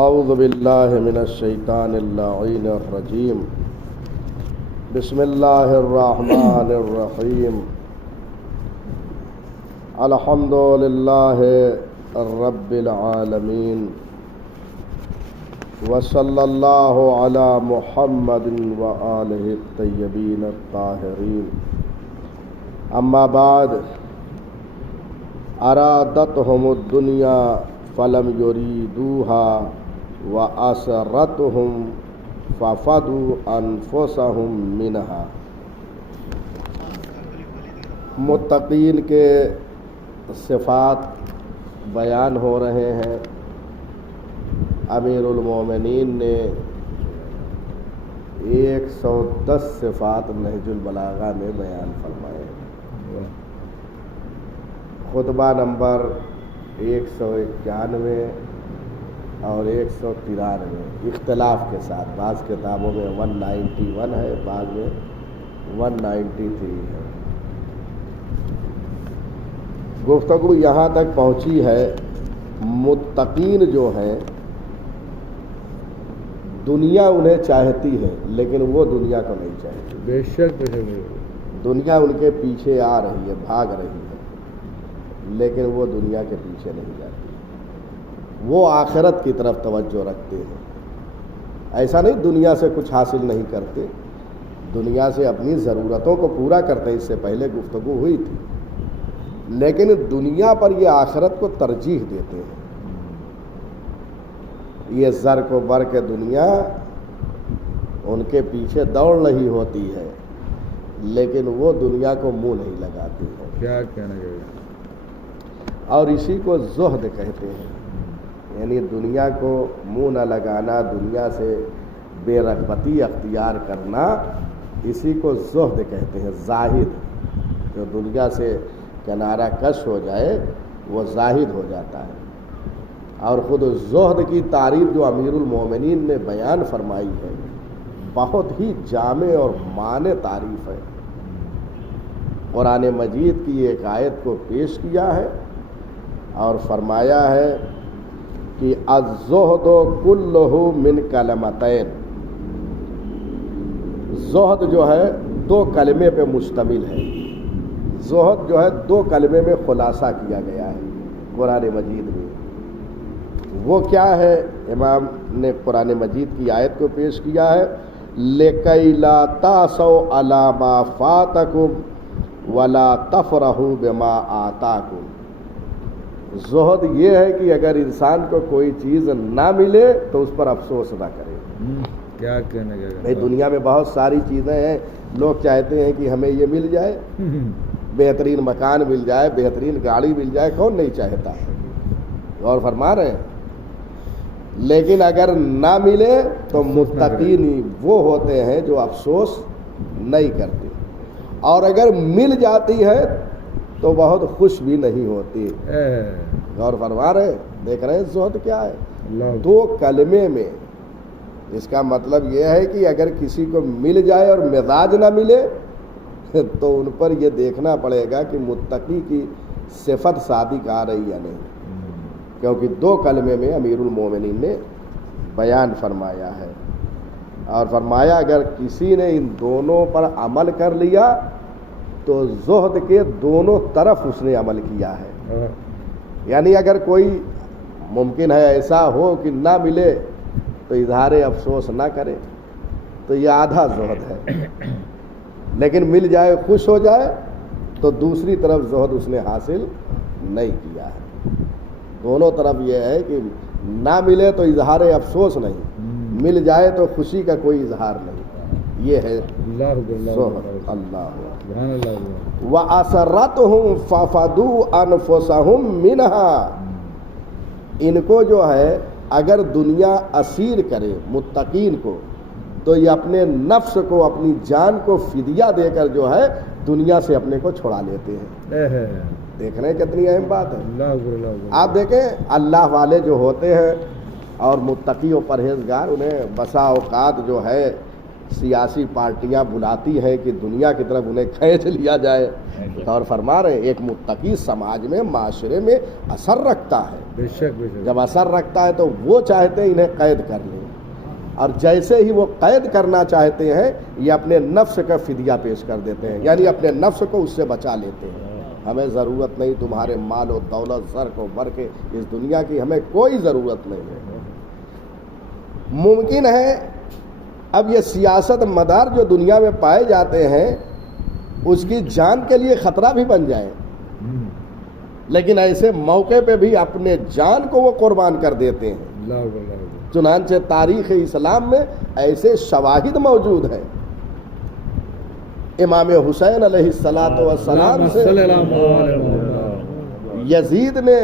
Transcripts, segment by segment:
اعوذ باللہ من الشیطان اللعین الرجیم بسم اللہ الرحمن الرحیم الحمد للہ رب العالمین وصلی اللہ علی محمد وآلہ الطیبین الطاہرین اما بعد ارادتہم الدنیا فلم یریدوها وَأَسَرَّتْهُمْ فَفَدُوا أَنفُسَهُمْ مِنْهَا۔ متقین کے صفات بیان ہو رہے ہیں۔ امیر المومنین نے 110 صفات نہج البلاغہ میں بیان فرمائے۔ خطبہ نمبر 191 اور 193 اختلاف کے ساتھ، بعض کتابوں میں 191 ہے، بعض میں 193 ہے۔ گفتگو یہاں تک پہنچی ہے، متقین جو ہیں دنیا انہیں چاہتی ہے لیکن وہ دنیا کو نہیں چاہتی۔ بے شک دنیا ان کے پیچھے آ رہی ہے، بھاگ رہی ہے، لیکن وہ دنیا کے پیچھے نہیں جاتی، وہ آخرت کی طرف توجہ رکھتے ہیں۔ ایسا نہیں دنیا سے کچھ حاصل نہیں کرتے، دنیا سے اپنی ضرورتوں کو پورا کرتے، اس سے پہلے گفتگو ہوئی تھی، لیکن دنیا پر یہ آخرت کو ترجیح دیتے ہیں۔ یہ زر کو بر کے دنیا ان کے پیچھے دوڑ رہی ہوتی ہے، لیکن وہ دنیا کو منہ نہیں لگاتی ہے۔ کیا کہنا چاہیے؟ اور اسی کو زہد کہتے ہیں، یعنی دنیا کو منہ نہ لگانا، دنیا سے بے رغبتی اختیار کرنا، اسی کو زہد کہتے ہیں۔ زاہد جو دنیا سے کنارہ کش ہو جائے وہ زاہد ہو جاتا ہے۔ اور خود زہد کی تعریف جو امیر المومنین نے بیان فرمائی ہے بہت ہی جامع اور معنی تعریف ہے۔ قرآن مجید کی ایک آیت کو پیش کیا ہے اور فرمایا ہے کہ الزہد کلہ من کلمتین، زہد جو ہے 2 کلمے پہ مشتمل ہے۔ زہد جو ہے 2 کلمے میں خلاصہ کیا گیا ہے قرآن مجید میں۔ وہ کیا ہے؟ امام نے قرآن مجید کی آیت کو پیش کیا ہے، لِكَيْ لَا تَأْسَوْا عَلَىٰ مَا فَاتَكُمْ وَلَا تَفْرَحُوا بِمَا آتَاكُمْ۔ زہد یہ ہے کہ اگر انسان کو کوئی چیز نہ ملے تو اس پر افسوس نہ کرے۔ کیا کہنا چاہیے؟ بھائی دنیا میں بہت ساری چیزیں ہیں، لوگ چاہتے ہیں کہ ہمیں یہ مل جائے، بہترین مکان مل جائے، بہترین گاڑی مل جائے، کون نہیں چاہتا؟ غور فرما رہے ہیں؟ لیکن اگر نہ ملے تو متقین وہ ہوتے ہیں جو افسوس نہیں کرتے، اور اگر مل جاتی ہے تو بہت خوش بھی نہیں ہوتی۔ غور فرما رہے، دیکھ رہے ہیں زہد کیا ہے؟ 2 کلمے میں۔ اس کا مطلب یہ ہے کہ اگر کسی کو مل جائے اور مزاج نہ ملے تو ان پر یہ دیکھنا پڑے گا کہ متقی کی صفت صادق آ رہی یا نہیں، کیونکہ 2 کلمے میں امیر المومنین نے بیان فرمایا ہے۔ اور فرمایا اگر کسی نے ان دونوں پر عمل کر لیا تو زہد کے دونوں طرف اس نے عمل کیا ہے۔ یعنی اگر کوئی ممکن ہے ایسا ہو کہ نہ ملے تو اظہار افسوس نہ کرے تو یہ آدھا زہد ہے، لیکن مل جائے خوش ہو جائے تو دوسری طرف زہد اس نے حاصل نہیں کیا ہے۔ دونوں طرف یہ ہے کہ نہ ملے تو اظہار افسوس نہیں، مل جائے تو خوشی کا کوئی اظہار نہیں، یہ ہے زہد۔ اللہ وَأَسَرَّتْهُمْ فَفَدُوا أَنفُسَهُمْ مِنْهَا۔ ان کو جو ہے اگر دنیا اسیر کرے متقین کو تو یہ اپنے نفس کو، اپنی جان کو فدیہ دے کر جو ہے دنیا سے اپنے کو چھڑا لیتے ہیں۔ دیکھ رہے ہیں کتنی اہم بات ہے۔ آپ دیکھیں اللہ والے جو ہوتے ہیں اور متقی و پرہیزگار، انہیں بسا اوقات جو ہے سیاسی پارٹیاں بلاتی ہیں کہ دنیا کی طرف انہیں کھینچ لیا جائے. اور فرما رہے ہیں ایک متقی سماج میں معاشرے میں اثر رکھتا ہے. بے شک بے شک. جب اثر رکھتا ہے تو وہ چاہتے ہیں انہیں قید کر لیں، اور جیسے ہی وہ قید کرنا چاہتے ہیں یہ اپنے نفس کا فدیہ پیش کر دیتے ہیں، یعنی اپنے نفس کو اس سے بچا لیتے ہیں. ہمیں ضرورت نہیں تمہارے مال و دولت زر کو بھر کے اس دنیا کی، ہمیں کوئی ضرورت نہیں ہے. ممکن ہے اب یہ سیاست مدار جو دنیا میں پائے جاتے ہیں اس کی جان کے لیے خطرہ بھی بن جائیں، لیکن ایسے موقع پہ بھی اپنے جان کو وہ قربان کر دیتے ہیں. چنانچہ تاریخ اسلام میں ایسے شواہد موجود ہیں. امام حسین علیہ السلام سے یزید نے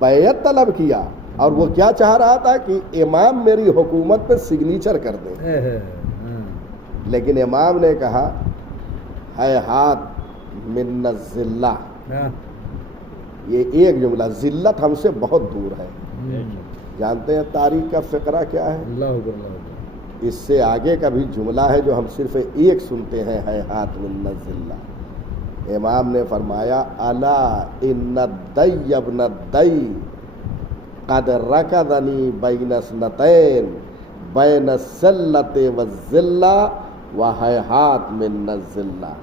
بیعت طلب کیا، اور وہ کیا چاہ رہا تھا کہ امام میری حکومت پہ سگنیچر کر دیں، لیکن امام نے کہا ہیہات من الذلہ. یہ ایک جملہ، ذلت ہم سے بہت دور ہے. جانتے ہیں تاریخ کا فقرہ کیا ہے؟ اس سے آگے کا بھی جملہ ہے جو ہم صرف ایک سنتے ہیں، ہیہات من الذلہ. امام نے فرمایا الا ان الدی ابن الدی قد رکضنی بین اثنتین بین السلۃ والذلہ وہیہات من الذلہ.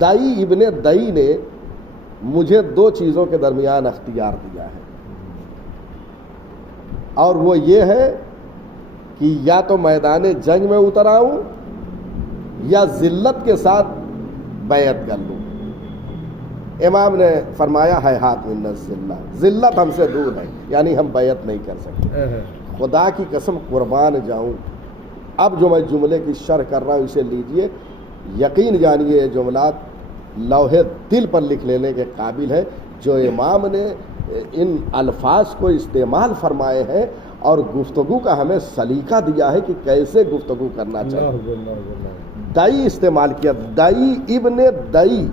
دئی ابن دئی نے مجھے دو چیزوں کے درمیان اختیار دیا ہے، اور وہ یہ ہے کہ یا تو میدان جنگ میں اتر آؤں یا ذلت کے ساتھ بیعت کر لوں. امام نے فرمایا ہیہات من الذلہ، ذلت ہم سے دور ہے، یعنی ہم بیعت نہیں کر سکتے. خدا کی قسم قربان جاؤں، اب جو میں جملے کی شرح کر رہا ہوں اسے لیجئے، یقین جانیے یہ جملات لوہے دل پر لکھ لینے کے قابل ہے. جو امام نے ان الفاظ کو استعمال فرمائے ہیں اور گفتگو کا ہمیں سلیقہ دیا ہے کہ کیسے گفتگو کرنا چاہیے. دئی استعمال کیا، دئی ابن دئی.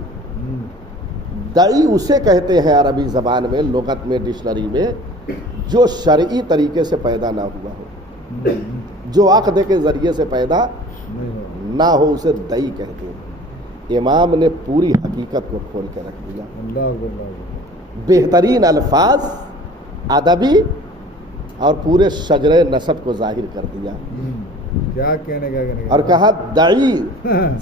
دئی اسے کہتے ہیں عربی زبان میں، لغت میں، ڈکشنری میں، جو شرعی طریقے سے پیدا نہ ہوا ہو، جو عقد کے ذریعے سے پیدا نہ ہو، اسے دئی کہتے ہیں. امام نے پوری حقیقت کو کھول کے رکھ دیا. بہترین الفاظ، ادبی اور پورے شجرے نسب کو ظاہر کر دیا. کیا کہنے کا اور کہا دئی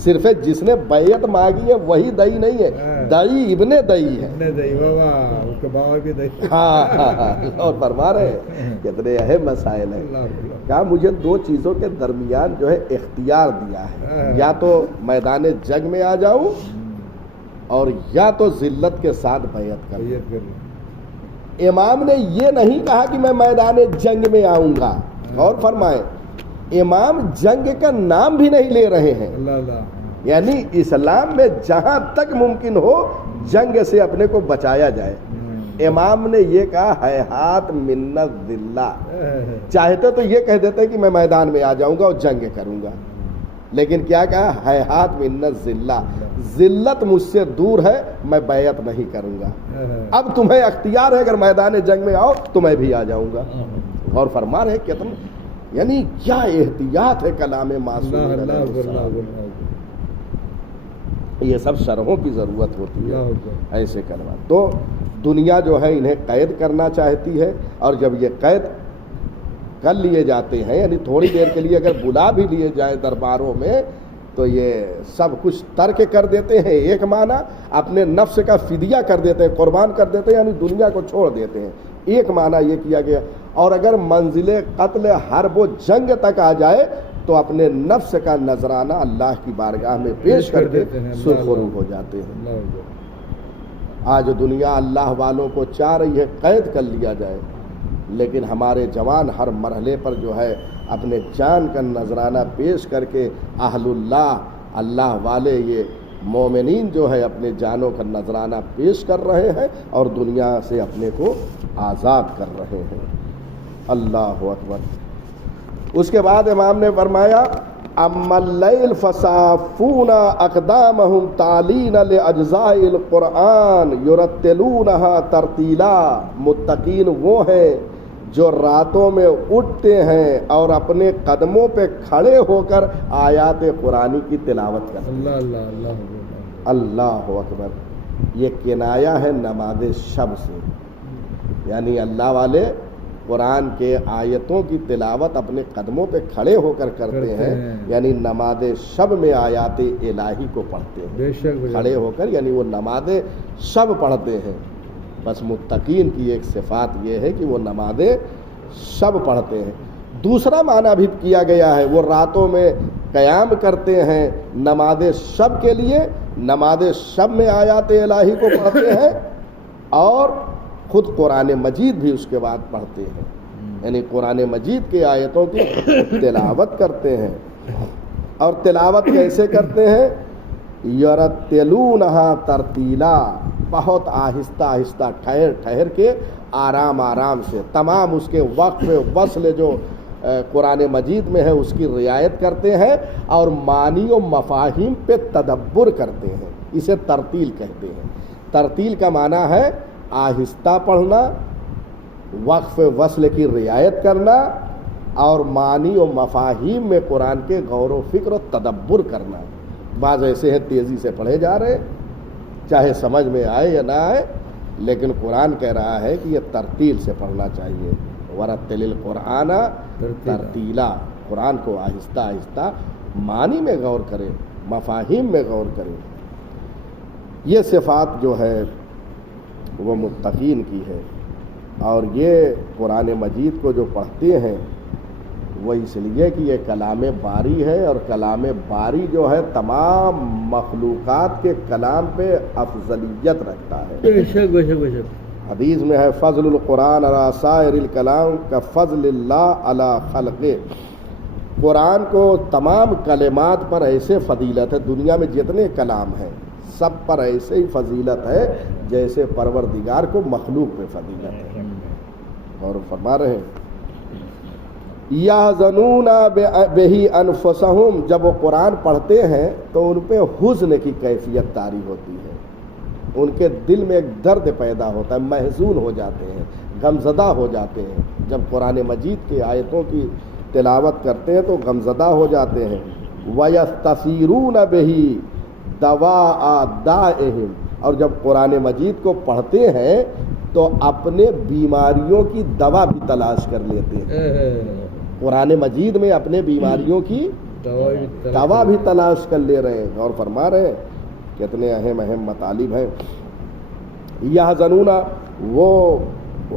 صرف جس نے بیعت مانگی ہے وہی دئی نہیں ہے، دئی ابن دئی ہے. اس کے بابا بھی دئی. ہاں، اور فرما رہے ہیں کتنے اہم مسائل ہیں. کہا مجھے دو چیزوں کے درمیان جو ہے اختیار دیا ہے، یا تو میدان جنگ میں آ جاؤں اور یا تو ذلت کے ساتھ بیعت کر لوں. امام نے یہ نہیں کہا کہ میں میدان جنگ میں آؤں گا. غور فرمائیں، امام جنگ کا نام بھی نہیں لے رہے ہیں. یعنی اسلام میں جہاں تک ممکن ہو جنگ سے اپنے کو بچایا جائے. امام نے یہ کہا ہیہات من الذلہ. چاہتے تو یہ کہہ دیتے کہ میں میدان میں آ جاؤں گا اور جنگ کروں گا، لیکن کیا کہا ہیہات من الذلہ، ذلت مجھ سے دور ہے، میں بیعت نہیں کروں گا. اب تمہیں اختیار ہے، اگر میدان جنگ میں آؤ تو میں بھی آ جاؤں گا. اور فرما رہے کہ تم یعنی کیا احتیاط ہے کلام معصوم. یہ سب شرحوں کی ضرورت ہوتی ہے ایسے کلمات. تو دنیا جو ہے انہیں قید کرنا چاہتی ہے، اور جب یہ قید کر لیے جاتے ہیں، یعنی تھوڑی دیر کے لیے اگر بلا بھی لیے جائیں درباروں میں، تو یہ سب کچھ ترک کر دیتے ہیں. ایک معنی اپنے نفس کا فدیہ کر دیتے ہیں، قربان کر دیتے ہیں، یعنی دنیا کو چھوڑ دیتے ہیں. ایک معنی یہ کیا گیا. اور اگر منزل قتل حرب و جنگ تک آ جائے تو اپنے نفس کا نذرانہ اللہ کی بارگاہ میں پیش کر کے سرخرو ہو جاتے ہیں. آج دنیا اللہ والوں کو چاہ رہی ہے قید کر لیا جائے، لیکن ہمارے جوان ہر مرحلے پر جو ہے اپنے جان کا نذرانہ پیش کر کے اہل اللہ، اللہ والے، یہ مومنین جو ہے اپنے جانوں کا نذرانہ پیش کر رہے ہیں اور دنیا سے اپنے کو آزاد کر رہے ہیں. اللہ اکبر. اس کے بعد امام نے فرمایا اما اللیل فصافون اقدامهم تعلین لاجزاء القرآن یرتلونها ترتیلا. متقین وہ ہیں جو راتوں میں اٹھتے ہیں اور اپنے قدموں پہ کھڑے ہو کر آیات قرآنی کی تلاوت کرتے ہیں. اللہ اللہ اللہ اکبر. اللہ اکبر. یہ کنایہ ہے نماز شب سے، یعنی اللہ والے قرآن کے آیتوں کی تلاوت اپنے قدموں پہ کھڑے ہو کر کرتے ہیں، یعنی نماز شب میں آیات الہی کو پڑھتے ہیں. بے شک کھڑے ہو کر، یعنی وہ نماز شب پڑھتے ہیں. بس متقین کی ایک صفات یہ ہے کہ وہ نماز شب پڑھتے ہیں. دوسرا معنی بھی کیا گیا ہے، وہ راتوں میں قیام کرتے ہیں نماز شب کے لیے، نماز شب میں آیات الہی کو پڑھتے ہیں اور خود قرآن مجید بھی اس کے بعد پڑھتے ہیں، یعنی قرآن مجید کی آیتوں کی تلاوت کرتے ہیں. اور تلاوت کیسے کرتے ہیں؟ یرتلونہا ترتیلا، بہت آہستہ آہستہ، ٹھہر ٹھہر کے، آرام آرام سے. تمام اس کے وقف وصل جو قرآن مجید میں ہے اس کی رعایت کرتے ہیں اور معنی و مفاہیم پہ تدبر کرتے ہیں. اسے ترتیل کہتے ہیں. ترتیل کا معنی ہے آہستہ پڑھنا، وقف وصل کی رعایت کرنا اور معنی و مفاہیم میں قرآن کے غور و فکر و تدبر کرنا. بعض ایسے ہیں تیزی سے پڑھے جا رہے، چاہے سمجھ میں آئے یا نہ آئے، لیکن قرآن کہہ رہا ہے کہ یہ ترتیل سے پڑھنا چاہیے. ورتل القرآن ترتیلا، قرآن کو آہستہ آہستہ معنی میں غور کرے، مفاہیم میں غور کرے. یہ صفات جو ہے وہ متقین کی ہے. اور یہ قرآن مجید کو جو پڑھتے ہیں وہ اس لیے کہ یہ کلام باری ہے، اور کلام باری جو ہے تمام مخلوقات کے کلام پہ افضلیت رکھتا ہے. بے شک بے شک بے شک. حدیث میں ہے فضل القرآن علی سائر الکلام کا فضل اللہ علی خلقہ. قرآن کو تمام کلمات پر ایسے فضیلت ہے، دنیا میں جتنے کلام ہیں سب پر ایسے ہی فضیلت ہے جیسے پروردگار کو مخلوق پہ فضیلت ہے. اور فرما رہے ہیں یحزنون بہ انفسہم، جب وہ قرآن پڑھتے ہیں تو ان پہ حزن کی کیفیت طاری ہوتی ہے. ان کے دل میں ایک درد پیدا ہوتا ہے، محزون ہو جاتے ہیں، غمزدہ ہو جاتے ہیں. جب قرآن مجید کی آیتوں کی تلاوت کرتے ہیں تو غمزدہ ہو جاتے ہیں. وَيَسْتَثِيرُونَ بِهِ دَوَاءَ دَاءِهِمْ، اور جب قرآن مجید کو پڑھتے ہیں تو اپنے بیماریوں کی دوا بھی تلاش کر لیتے ہیں. قرآن مجید میں اپنے بیماریوں کی دوا بھی تلاش کر لے رہے ہیں. اور فرما رہے ہیں کتنے اہم اہم مطالب ہیں. یحزنون، وہ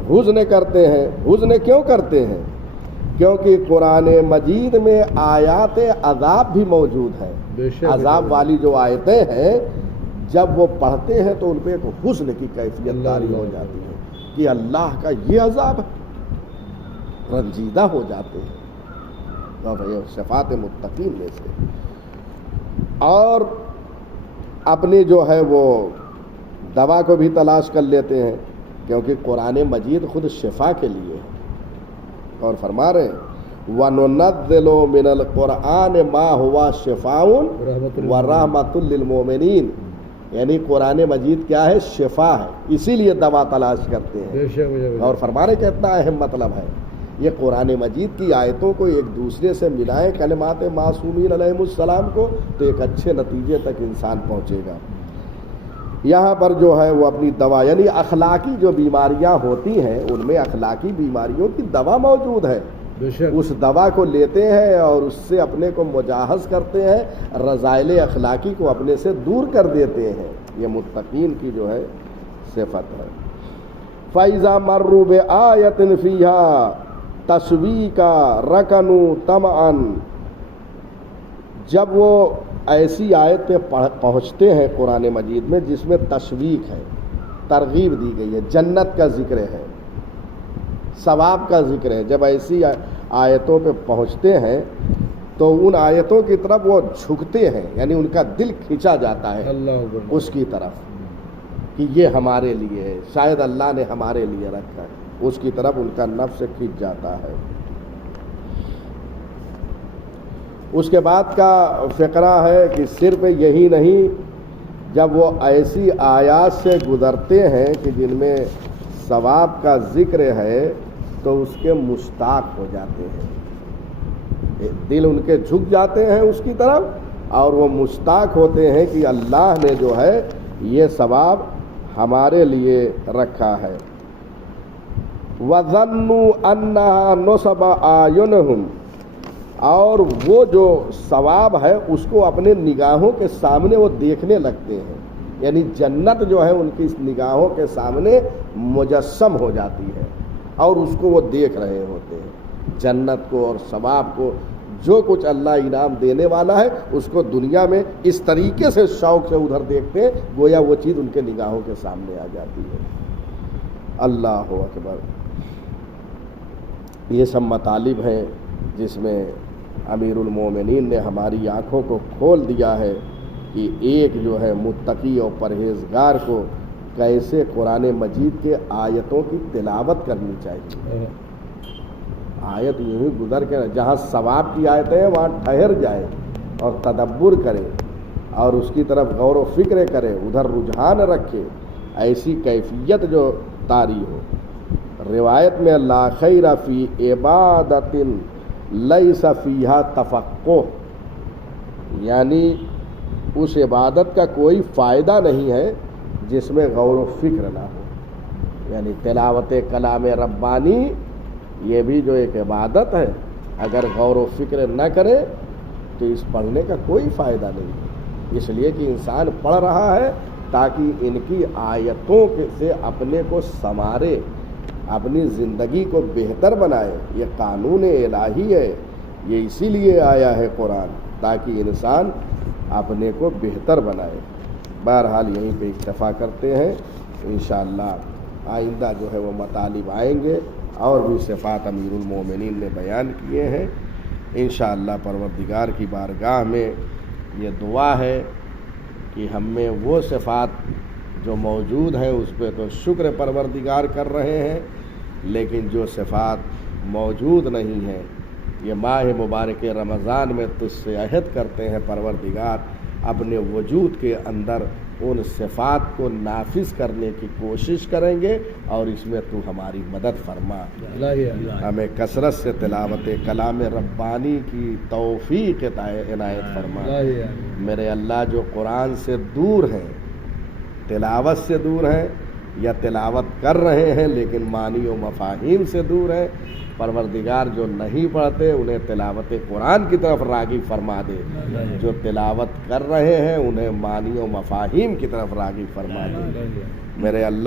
حزن کرتے ہیں. حزن کیوں کرتے ہیں؟ کیونکہ قرآن مجید میں آیات عذاب بھی موجود ہے. عذاب والی جو آیتیں ہیں جب وہ پڑھتے ہیں تو ان پہ ایک حزن کی کیفیت طاری ہو جاتی ہے کہ اللہ کا یہ عذاب ہے، رنجیدہ ہو جاتے ہیں. اور یہ صفات متقین میں سے. اور اپنی جو ہے وہ دوا کو بھی تلاش کر لیتے ہیں کیونکہ قرآن مجید خود شفا کے لیے ہے. اور فرما رہے ہیں وَنُنَزِّلُ مِنَ الْقُرْآنِ مَا هُوَ شِفَاءٌ وَرَحْمَةٌ لِّلْمُؤْمِنِينَ، یعنی قرآن مجید کیا ہے؟ شفا ہے، اسی لیے دوا تلاش کرتے ہیں. اور فرما رہے کہ اتنا اہم مطلب ہے. یہ قرآن مجید کی آیتوں کو ایک دوسرے سے ملائیں کلمات معصومین علیہم السلام کو تو ایک اچھے نتیجے تک انسان پہنچے گا. یہاں پر جو ہے وہ اپنی دوا، یعنی اخلاقی جو بیماریاں ہوتی ہیں ان میں اخلاقی بیماریوں کی دوا موجود ہے. اس دوا کو لیتے ہیں اور اس سے اپنے کو مجاہز کرتے ہیں، رذائل اخلاقی کو اپنے سے دور کر دیتے ہیں. یہ متقین کی جو ہے صفت ہے. فَإِذَا مَرُّوا بِآيَةٍ فِيهَا تَشْوِيقًا رَكَنُوا طَمْعًا، جب وہ ایسی آیت پہ پہنچتے ہیں قرآن مجید میں جس میں تشویق ہے، ترغیب دی گئی ہے، جنت کا ذکر ہے، ثواب کا ذکر ہے، جب ایسی آیتوں پہ پہنچتے ہیں تو ان آیتوں کی طرف وہ جھکتے ہیں، یعنی ان کا دل کھینچا جاتا ہے اس کی طرف کہ یہ ہمارے لیے ہے، شاید اللہ نے ہمارے لیے رکھا ہے. اس کی طرف ان کا نفس کھینچ جاتا ہے. اس کے بعد کا فقرہ ہے کہ صرف یہی نہیں، جب وہ ایسی آیات سے گزرتے ہیں کہ جن میں ثواب کا ذکر ہے تو اس کے مشتاق ہو جاتے ہیں، دل ان کے جھک جاتے ہیں اس کی طرف، اور وہ مشتاق ہوتے ہیں کہ اللہ نے جو ہے یہ ثواب ہمارے لیے رکھا ہے۔ وَظَنُّوا أَنَّهَا نُصَبَ أَعْيُنَهُمْ، اور وہ جو ثواب ہے اس کو اپنے نگاہوں کے سامنے وہ دیکھنے لگتے ہیں، یعنی جنت جو ہے ان کی نگاہوں کے سامنے مجسم ہو جاتی ہے اور اس کو وہ دیکھ رہے ہوتے ہیں، جنت کو اور ثواب کو، جو کچھ اللہ انعام دینے والا ہے اس کو دنیا میں اس طریقے سے شوق سے ادھر دیکھتے ہیں گویا وہ چیز ان کے نگاہوں کے سامنے آ جاتی ہے۔ اللہ اکبر۔ یہ سب مطالب ہیں جس میں امیر المومنین نے ہماری آنکھوں کو کھول دیا ہے کہ ایک جو ہے متقی اور پرہیزگار کو کیسے قرآن مجید کے آیتوں کی تلاوت کرنی چاہیے۔ آیت یوں ہی گزر کے جہاں ثواب کی آیتیں ہیں وہاں ٹھہر جائے اور تدبر کرے اور اس کی طرف غور و فکر کرے، ادھر رجحان رکھے، ایسی کیفیت جو طاری ہو۔ روایت میں لا خیر فی عبادت لیس فیہا تفقہ، یعنی اس عبادت کا کوئی فائدہ نہیں ہے جس میں غور و فکر نہ ہو، یعنی تلاوت کلام ربانی یہ بھی جو ایک عبادت ہے، اگر غور و فکر نہ کرے تو اس پڑھنے کا کوئی فائدہ نہیں، اس لیے کہ انسان پڑھ رہا ہے تاکہ ان کی آیتوں سے اپنے کو سنوارے، اپنی زندگی کو بہتر بنائے۔ یہ قانون الہی ہے، یہ اسی لیے آیا ہے قرآن، تاکہ انسان اپنے کو بہتر بنائے۔ بہرحال یہیں پہ اکتفا کرتے ہیں، انشاءاللہ آئندہ جو ہے وہ مطالب آئیں گے اور بھی صفات امیر المومنین نے بیان کیے ہیں۔ انشاءاللہ پروردگار کی بارگاہ میں یہ دعا ہے کہ ہم میں وہ صفات جو موجود ہیں اس پہ تو شکر پروردگار کر رہے ہیں، لیکن جو صفات موجود نہیں ہیں یہ ماہ مبارک رمضان میں تجھ سے عہد کرتے ہیں پروردگار اپنے وجود کے اندر ان صفات کو نافذ کرنے کی کوشش کریں گے، اور اس میں تو ہماری مدد فرما، ہمیں کثرت سے تلاوت کلام ربانی کی توفیق عنایت فرما۔ میرے اللہ جو قرآن سے دور ہیں، تلاوت سے دور ہیں یا تلاوت کر رہے ہیں لیکن معنی و مفاہیم سے دور ہیں، پروردگار جو نہیں پڑھتے انہیں تلاوت قرآن کی طرف راغب فرما دے، جو تلاوت کر رہے ہیں انہیں معنی و مفاہیم کی طرف راغب فرما دے۔ میرے اللہ